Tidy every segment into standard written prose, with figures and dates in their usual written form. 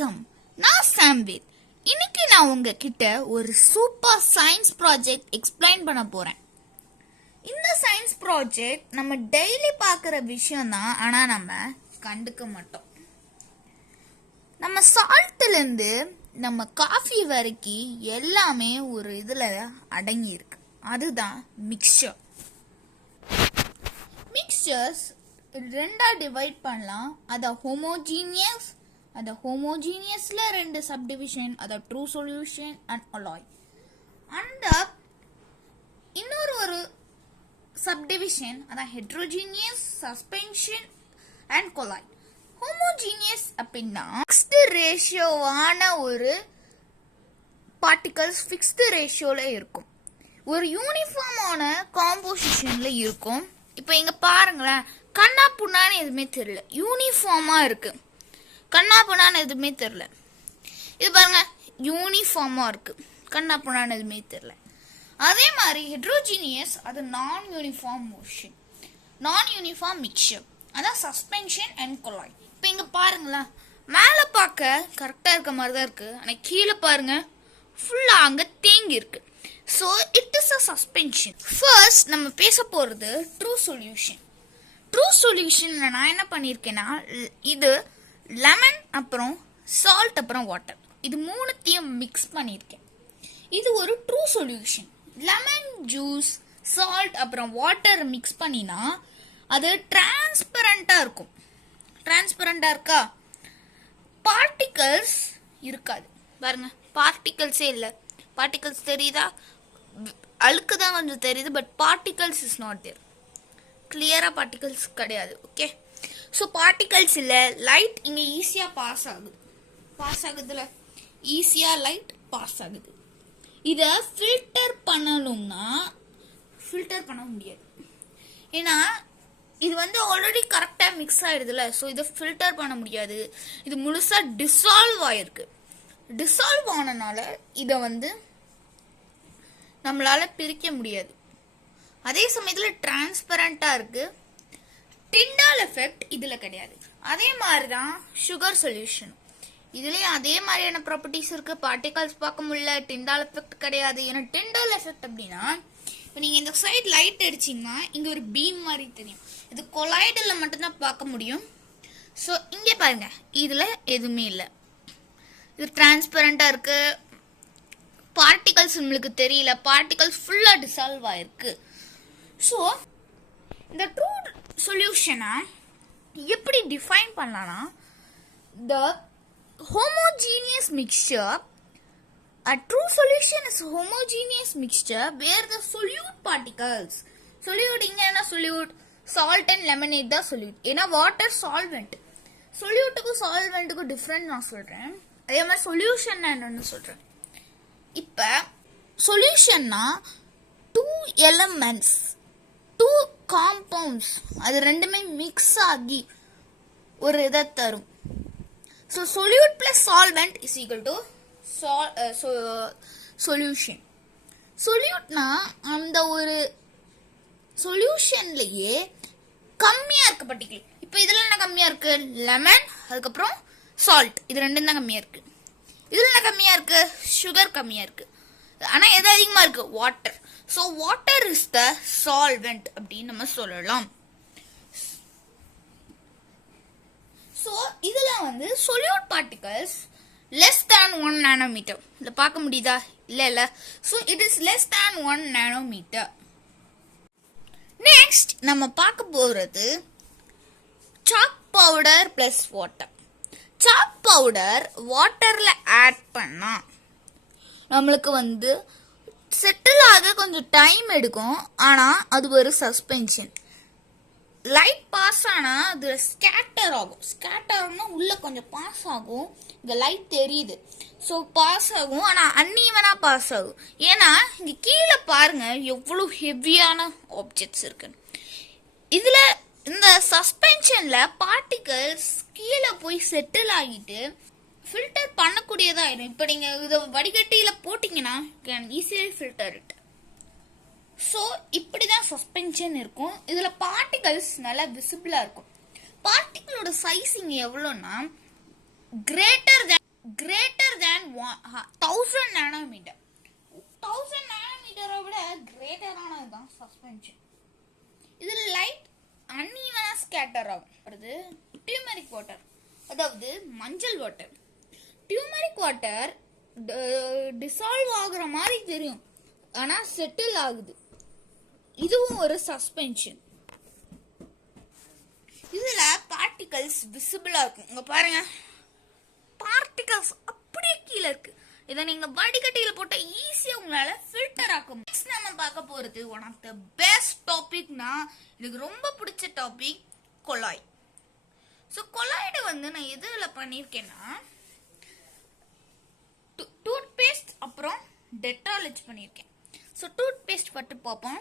வணக்கம், நான் சாம்வேல். இன்னைக்கு நான் உங்ககிட்ட ஒரு சூப்பர் சயின்ஸ் ப்ராஜெக்ட் எக்ஸ்பிளைன் பண்ண போறேன். இந்த சயின்ஸ் ப்ராஜெக்ட் நம்ம டெய்லி பார்க்குற விஷயம் தான், ஆனால் நம்ம கண்டுக்க மாட்டோம். நம்ம சால்ட்லேருந்து நம்ம காஃபி வரைக்கும் எல்லாமே ஒரு இதில் அடங்கி இருக்கு. அதுதான் மிக்சர். மிக்சர்ஸ் ரெண்டா டிவைட் பண்ணலாம். அதை ஹோமோஜீனியஸ், அந்த ஹோமோஜீனியஸ்ல ரெண்டு சப்டிவிஷன், அதை ட்ரூ சொல்யூஷன் அண்ட் அலாய். அந்த இன்னொரு சப்டிவிஷன் அதான் heterogeneous, suspension and colloid. Homogeneous அப்படின்னா ஃபிக்ஸ்டு ரேஷியோவான ஒரு பார்ட்டிகல்ஸ் ஃபிக்ஸ்டு ரேஷியோல இருக்கும், ஒரு யூனிஃபார்மான காம்போசிஷன்ல இருக்கும். இப்போ இங்க பாருங்களேன், கண்ணா புண்ணான்னு எதுவுமே தெரியல, யூனிஃபார்மா இருக்கு. கண்ணா புண்ணான்னு எதுவுமே தெரியல. இது பாருங்க, யூனிஃபார்மா இருக்கு, கண்ணா புண்ணான்னு எதுவுமே தெரியல. அதே மாதிரி ஹெட்ரோஜீனியஸ், அது நான் யூனிஃபார்ம் மோஷன், நான் யூனிஃபார்ம் மிக்சர், அதான் சஸ்பென்ஷன் அண்ட் கொலாய்ட். இப்போ இங்க பாருங்களேன், மேலே பார்க்க கரெக்டாக இருக்க மாதிரி தான் இருக்கு, ஆனால் கீழே பாருங்க ஃபுல்லாக அங்கே தேங்கி இருக்கு. So it is a suspension. First நம்ம பேச போகிறது ட்ரூ சொல்யூஷன். ட்ரூ சொல்யூஷனில் நான் என்ன பண்ணியிருக்கேன்னா, இது லெமன் அப்புறம் சால்ட் அப்புறம் வாட்டர், இது மூணுத்தையும் மிக்ஸ் பண்ணியிருக்கேன். இது ஒரு true solution. Lemon juice, salt அப்புறம் வாட்டர் மிக்ஸ் பண்ணினா அது டிரான்ஸ்பரண்டாக இருக்கும். டிரான்ஸ்பரண்டாக இருக்கா? பார்ட்டிகல்ஸ் இருக்காது. பாருங்க, பார்ட்டிகல்ஸே இல்லை. பார்ட்டிகல்ஸ் தெரியுதா? அழுக்கு தான் கொஞ்சம் தெரியுது, but particles is not there. கிளியரா பார்ட்டிகல்ஸ் கிடையாது. ஓகே, ஸோ பார்ட்டிகல்ஸ் இல்லை. லைட் இங்கே ஈஸியாக பாஸ் ஆகுதுல, ஈஸியாக லைட் பாஸ் ஆகுது. இதை ஃபில்டர் பண்ணணும்னா ஃபில்டர் பண்ண முடியாது, ஏன்னா இது வந்து ஆல்ரெடி கரெக்டாக மிக்ஸ் ஆயிடுதுல. ஸோ இதை ஃபில்டர் பண்ண முடியாது. இது முழுசாக டிசால்வ் ஆயிருக்கு. டிசால்வ் ஆனனால இதை வந்து நம்மளால பிரிக்க முடியாது. அதே சமயத்தில் டிரான்ஸ்பரண்டா இருக்கு. டிண்டால் எஃபெக்ட் இதுல கிடையாது. அதே மாதிரி தான் சுகர் சொல்யூஷன், இதுலயும் அதே மாதிரியான ப்ராப்பர்ட்டிஸ் இருக்கு. பார்ட்டிகல்ஸ் பார்க்க முடியல, டிண்டால் எஃபெக்ட் கிடையாது. ஏன்னா டிண்டால் எஃபெக்ட் அப்படின்னா, இப்போ நீங்க இந்த சைடு லைட் அடிச்சீங்கன்னா இங்க ஒரு பீம் மாதிரி தெரியும். இது கொலாய்டுல மட்டும்தான் பார்க்க முடியும். ஸோ இங்கே பாருங்க, இதுல எதுவுமே இல்லை. இது டிரான்ஸ்பரண்டா இருக்கு. பார்ட்டிகல்ஸ் உங்களுக்கு தெரியல, பார்ட்டிகல்ஸ் ஃபுல்லா டிசால்வ் ஆயிருக்கு. ஸோ இந்த ட்ரூ சொல்யூஷனை எப்படி டிஃபைன் பண்ணலாம்னா, the homogeneous mixture, a true solution is a homogeneous mixture where the solute particles, solute இங்க என்ன solute, salt and lemonade தான் solute. ஏன்னா வாட்டர் சால்வெண்ட், சொல்யூட்டுக்கும் சால்வெண்ட்டுக்கும் டிஃப்ரெண்ட் நான் சொல்றேன். அதே மாதிரி சொல்யூஷன் என்னன்னு சொல்றேன். இப்ப சொல்யூஷன்னா டூ எலமெண்ட்ஸ், டூ காம்பவுண்ட்ஸ், அது ரெண்டுமே மிக்ஸ் ஆகி ஒரு இதை தரும். So solute plus solvent is equal to solution. சொல்யூட்னா அந்த ஒரு சொல்யூஷன்லயே கம்மியா இருக்கு பார்ட்டிகல். இப்போ இதுல என்ன கம்மியா இருக்கு? லெமன், அதுக்கப்புறம் சால்ட், இது ரெண்டும் தான் கம்மியா இருக்கு. இதுல என்ன கம்மியா இருக்கு? சுகர் கம்மியா இருக்கு. ஆனா எது அதிகமா இருக்கு? Water. So water is the solvent அப்படின்னு நம்ம சொல்லலாம். ஸோ இதுல வந்து solute particles less than 1 nanometre. இதில் பார்க்க முடியுதா? இல்ல. So it is less than 1 nanometre. Next நம்ம பார்க்க போறது chalk powder plus water. Chalk powder வாட்டர்ல ஆட் பண்ணா நம்மளுக்கு வந்து செட்டில் ஆக கொஞ்சம் டைம் எடுக்கும். ஆனா அது ஒரு சஸ்பென்ஷன். லைட் பாஸ் ஆனா அது ஸ்கேட்டர் ஆகும். ஸ்கேட்டர் ஆகும்னா உள்ள கொஞ்சம் பாஸ் ஆகும். இந்த லைட் தெரியுது, ஸோ பாஸ் ஆகும். ஆனா அன்ஈவனா பாஸ் ஆகும். ஏன்னா இங்க கீழே பாருங்க எவ்வளவு ஹெவியான ஆப்ஜெக்ட்ஸ் இருக்கு. இதுல இந்த சஸ்பென்ஷன்ல பார்ட்டிகல்ஸ் கீழே போய் செட்டில் ஆகிட்டு ஃபில்டர் பண்ணக்கூடியதாயிடும். இப்போ நீங்க இதை வடிகட்டியில போட்டீங்கன்னா can easily filter it. So இப்படிதான் சஸ்பென்ஷன் இருக்கும். இதுல பார்ட்டிகல்ஸ் நல்லா விசிபிளா இருக்கும். பார்ட்டிகளோட சைஸ் இங்க எவ்வளோன்னா கிரேட்டர் தேன் 1000 நானோமீட்டர். 1000 நானோமீட்டரை விட கிரேட்டரானது தான் சஸ்பென்ஷன். இதில் லைட் அன்ஈவனா ஸ்கேட்டர் ஆகும். அடுத்து டியூமரிக் வாட்டர், அதாவது மஞ்சள் வாட்டர். டியூமரிக் வாட்டர் டிசால்வ் ஆகுற மாதிரி தெரியும், ஆனா செட்டில் ஆகுது. இதுவும் ஒரு சஸ்பென்ஷன். இதுல பார்ட்டிகல்ஸ் விசிபிளா இருக்கும். இங்க பாருங்க, பார்ட்டிகல்ஸ் அப்படியே கீழே இருக்கு. இதை நீங்க வடிகட்டியில போட்ட ஈஸியா உங்களால ஃபில்டர் ஆக்கும். நெக்ஸ்ட் நம்ம பார்க்க போறது ஒன் ஆஃப் த பெஸ்ட் டாபிக்னா, எனக்கு ரொம்ப பிடிச்ச டாபிக் கொலாய். ஸோ கொலாய்டு நான் எதுல பண்ணியிருக்கேன்னா, டூத்பேஸ்ட் அப்புறம் டெட்டால் வச்சு பண்ணியிருக்கேன். ஸோ டூத்பேஸ்ட் பட்டு பார்ப்போம்.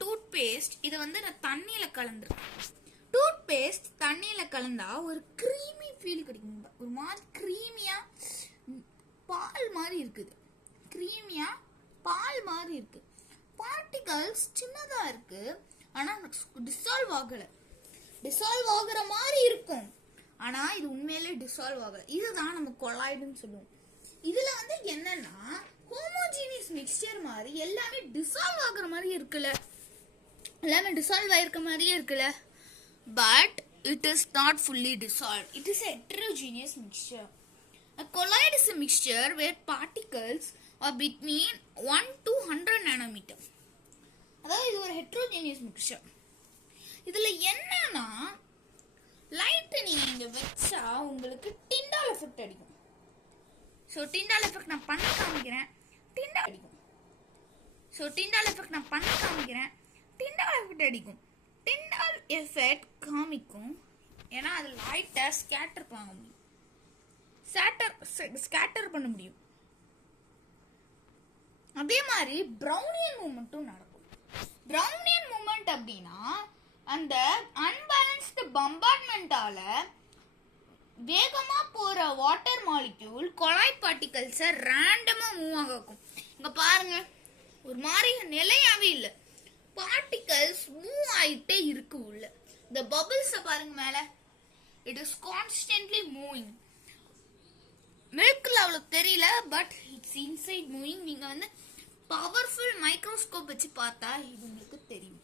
டூத்பேஸ்ட் இதை நான் தண்ணியில் கலந்துருக்கேன். டூத்பேஸ்ட் தண்ணியில் கலந்தா ஒரு க்ரீமி ஃபீல் கிடைக்கும். ஒரு மாதிரி க்ரீமியா பால் மாதிரி இருக்குது. க்ரீமியா பால் மாதிரி இருக்கு. பார்ட்டிகல்ஸ் சின்னதாக இருக்கு, ஆனால் டிசால்வ் ஆகலை. டிசால்வ் ஆகுற மாதிரி இருக்கும், ஆனால் இது உண்மையிலே டிசால்வ் ஆகலை. இதுதான் நம்ம கொலாய்டுன்னு சொல்லுவோம். இதுல என்னன்னா, ஹோமோஜீனியஸ் மிக்சர் மாதிரி எல்லாமே டிசால்வ் ஆகுற மாதிரி இருக்குல்ல, எல்லாமே டிசால்வ் ஆயிருக்க மாதிரியே இருக்குல்ல. But it is not fully dissolve. It is a heterogeneous mixture. A colloid is a mixture where particles are between 1 to 100 nanometer. அதாவது இது ஒரு heterogeneous mixture. இதுல என்னன்னா, லைட் நீங்க இங்க வச்சா உங்களுக்கு டிண்டால் எஃபெக்ட் அடிக்கும். ஸோ டிண்டால் எஃபெக்ட் நான் பண்ணி காமிக்கிறேன். டிண்டால் அடிக்கும். ஸோ டிண்டால் எஃபெக்ட் நான் பண்ணி காமிக்கிறேன். டிண்டால் எஃபெக்ட் அடிக்கும். டிண்டால் எஃபெக்ட் காமிக்கும், ஏன்னா அது லைட்டை ஸ்கேட்டர் பண்ண முடியும். ஸ்கேட்டர் பண்ண முடியும். அதே மாதிரி ப்ரௌனியன் மூமெண்ட்டும் நடக்கும். ப்ரௌனியன் மூமெண்ட் அப்படின்னா, அந்த அன்பேலன்ஸ்டு பம்பார்ட்மெண்டால வேகமா போற வாட்டர் மாலிக்யூல் கொலாய்ட் பார்ட்டிகல்ஸை ரேண்டமா மூவ் ஆகும். இங்க பாருங்க, ஒரு மாதிரி நிலையாவே இல்லை, பார்ட்டிகல்ஸ் மூவ் ஆயிட்டே இருக்கு உள்ள. இந்த பபிள்ஸை பாருங்க மேல, இட் இஸ் கான்ஸ்டன்ட்லி மூவிங். மில்க்ல அவ்வளவு தெரியல, பட் இட்ஸ் இன்சைட் மூவிங். நீங்க பவர்ஃபுல் மைக்ரோஸ்கோப் வச்சு பார்த்தா இது உங்களுக்கு தெரியும்.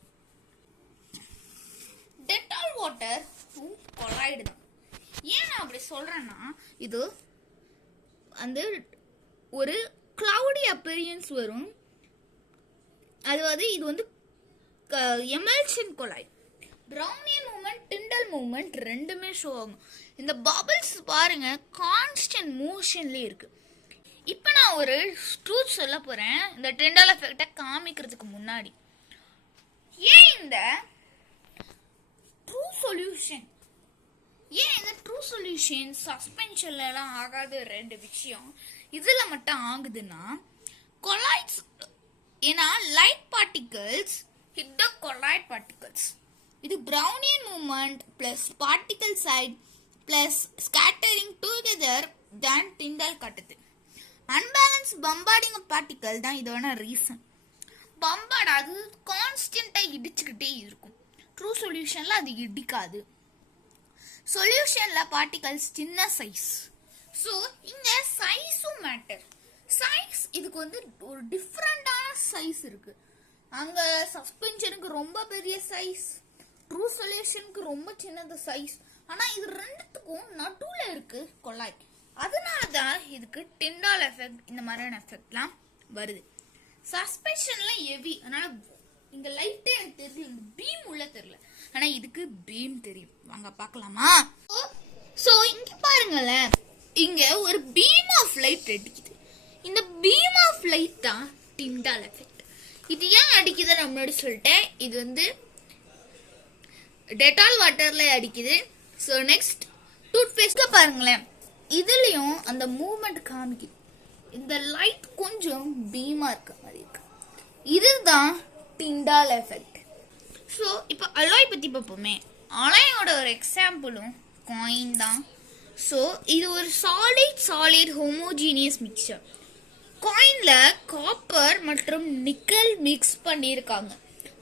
டெட்டால் வாட்டர் கொலாய்டு தான். ஏன் நான் அப்படி சொல்றேன்னா, இது ஒரு கிளவுடி அப்பீரியன்ஸ் வரும். அதாவது இது emulsion colloid. Brownian movement, Tyndall movement ரெண்டுமே ஷோ ஆகும். இந்த பபிள்ஸ் பாருங்க, கான்ஸ்டன்ட் மோஷன்லயே இருக்கு. இப்போ நான் ஒரு ட்ரூத் சொல்ல போறேன், இந்த டிண்டல் எஃபெக்டை காமிக்கிறதுக்கு முன்னாடி. ஏன் இந்த ட்ரூ சொல்யூஷன், ஏன் இந்த ட்ரூ சொல்யூஷன் சஸ்பென்ஷன்ல எல்லாம் ஆகாத ரெண்டு விஷயம் இதுல மட்டும் ஆகுதுன்னா, கொலாய்ட்ஸ், ஏன்னா light particles hit the colloid particles. இது Brownian movement plus particle size plus scattering together தான் டிண்டல் கட்டுது. அன்பேலன்ஸ் பம்பார்டிங் பார்ட்டிகல் தான் இதோட ரீசன். பம்பார்ட் அது கான்ஸ்டன்டா இடிச்சுக்கிட்டே இருக்கும். ட்ரூ சொல்யூஷன்ல அது இடிக்காது. சொல்யூஷன்ல பார்ட்டிகல்ஸ் சின்ன சைஸ். ஸோ இங்க சைஸும் மேட்டர். சைஸ் இதுக்கு ஒரு டிஃப்ரெண்டான சைஸ் இருக்கு. அங்க சஸ்பென்ஷனுக்கு ரொம்ப பெரிய சைஸ், ட்ரூ சொல்யூஷனுக்கு ரொம்ப சின்னது சைஸ். ஆனா இது ரெண்டுத்துக்கும் நடுவுல இருக்கு கொலாய்ட். அதனாலதான் இதுக்கு டிண்டால் எஃபெக்ட் இந்த மாதிரியான எஃபெக்ட்லாம் வருது. சஸ்பென்ஷன்ல ஹெவி, அதனால இங்க லைட்டே எனக்கு தெரியல, இந்த பீம் உள்ள தெரியல, ஆனா இதுக்கு பீம் தெரியும். வாங்க பார்க்கலாமா? சோ இங்க பாருங்களேன், இங்க ஒரு பீம் ஆஃப் லைட் அடிக்குது. இந்த பீம் ஆஃப் லைட் தான் டிண்டால் எஃபெக்ட். இது ஏன் அடிக்குது நான் முன்னாடி சொல்லிட்டேன். இது டெட்டால் வாட்டர்ல அடிக்குது. ஸோ நெக்ஸ்ட் டூத்பேஸ்ட் பாருங்களேன், இதுலயும் அந்த மூவ்மெண்ட் காமிக்குது. இந்த லைட் கொஞ்சம் பீமா இருக்க மாதிரி இருக்கு. இதுதான் டிண்டால் எஃபெக்ட். ஸோ இப்போ அலாய் பத்தி பார்ப்போமே. அலாயோட ஒரு எக்ஸாம்பிளும் காயின் தான். ஸோ இது ஒரு சாலிட் ஹோமோஜீனியஸ் மிக்சர். காயின்ல காப்பர் மற்றும் நிக்கல் மிக்ஸ் பண்ணியிருக்காங்க.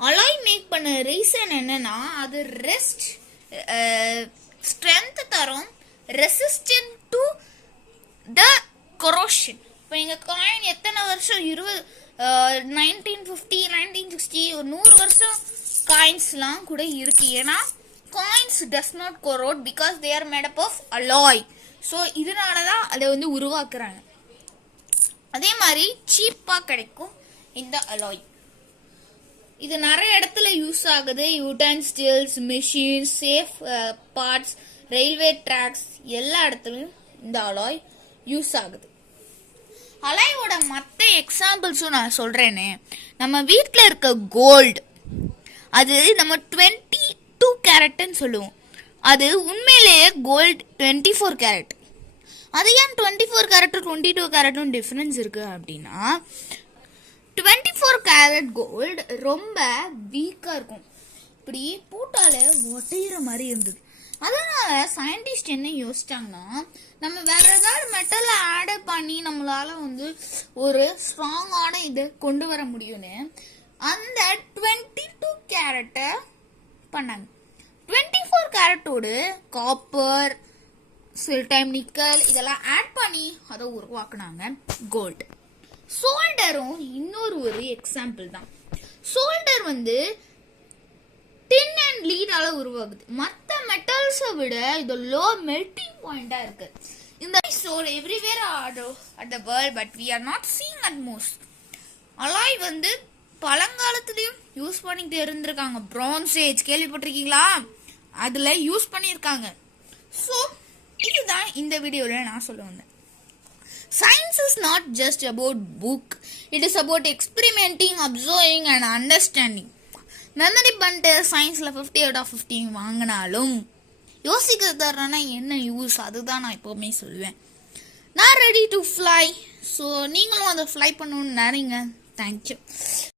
அலாய் மேக் பண்ண ரீசன் என்னன்னா, அது ஸ்ட்ரென்த் தரும், ரெசிஸ்டன்ட் டு த கொரோஷன். இப்போ எங்கள் காயின் எத்தனை வருஷம் 1950 1960 ஒரு 100 வருஷம் காயின்ஸ்லாம் கூட இருக்கு. ஏன்னா coins does not corrode because they are made up of alloy. So இதனால தான் அதை வந்து உருவாக்குறாங்க. அதே மாதிரி சீப்பாக கிடைக்கும் இந்த அலாய். இது நிறைய இடத்துல யூஸ் ஆகுது. Utensils, machines, safe parts, railway tracks எல்லா இடத்துலையும் இந்த அலாய் யூஸ் ஆகுது. அலாயோட மற்ற எக்ஸாம்பிள்ஸும் நான் சொல்கிறேனே. நம்ம வீட்டில் இருக்க கோல்டு, அது நம்ம 22 கேரட்னு சொல்லுவோம். அது உண்மையிலேயே கோல்டு 24 கேரட். அது ஏன் 24 கேரட்டும் 22 கேரட்டும் டிஃப்ரென்ஸ் இருக்கு அப்படின்னா, 24 கேரட் கோல்டு ரொம்ப வீக்காக இருக்கும். இப்படி பூட்டால ஒட்டையிற மாதிரி இருந்தது. அதனால சயின்டிஸ்ட் என்ன யோசிச்சாங்கன்னா, நம்ம வேற ஏதாவது மெட்டலை ஆட் பண்ணி நம்மளால வந்து ஒரு ஸ்ட்ராங்கான இதை கொண்டு வர முடியும்னு அந்த 22 கேரட்டை பண்ணாங்க. 24 கேரட்டோடு காப்பர், சில டைம் நிக்கல் இதெல்லாம் ஆட் பண்ணி அதை உருவாக்குனாங்க கோல்டு. சோல்டரும் இன்னொரு எக்ஸாம்பிள் தான். சோல்டர் வந்து டின் அண்ட் லீடால உருவாகுது. மற்ற மெட்டல்ஸை விட இது லோ மெல்டிங் பாயிண்டா இருக்கு. இந்த sol everywhere at the world but we are not seeing at most. Alloy வந்து பழங்காலத்துலயும் யூஸ் பண்ணிட்டு இருந்திருக்காங்க. பிரான்ஸ் ஏஜ் கேள்விப்பட்டிருக்கீங்களா? அதுல யூஸ் பண்ணியிருக்காங்க. ஸோ இதுதான் இந்த வீடியோல நான் சொல்ல வந்தேன். Science is not just about book. It is about experimenting, observing and understanding. Memory பண்ணிட்டு சயின்ஸில் 50 out of 50 வாங்கினாலும் யோசிக்கிறதுனா என்ன யூஸ், அதுதான் நான் எப்போவுமே சொல்லுவேன். நான் ரெடி டு ஃப்ளை. ஸோ நீங்களும் அதை ஃப்ளை பண்ணணும்னு நினைங்க. தேங்க்யூ.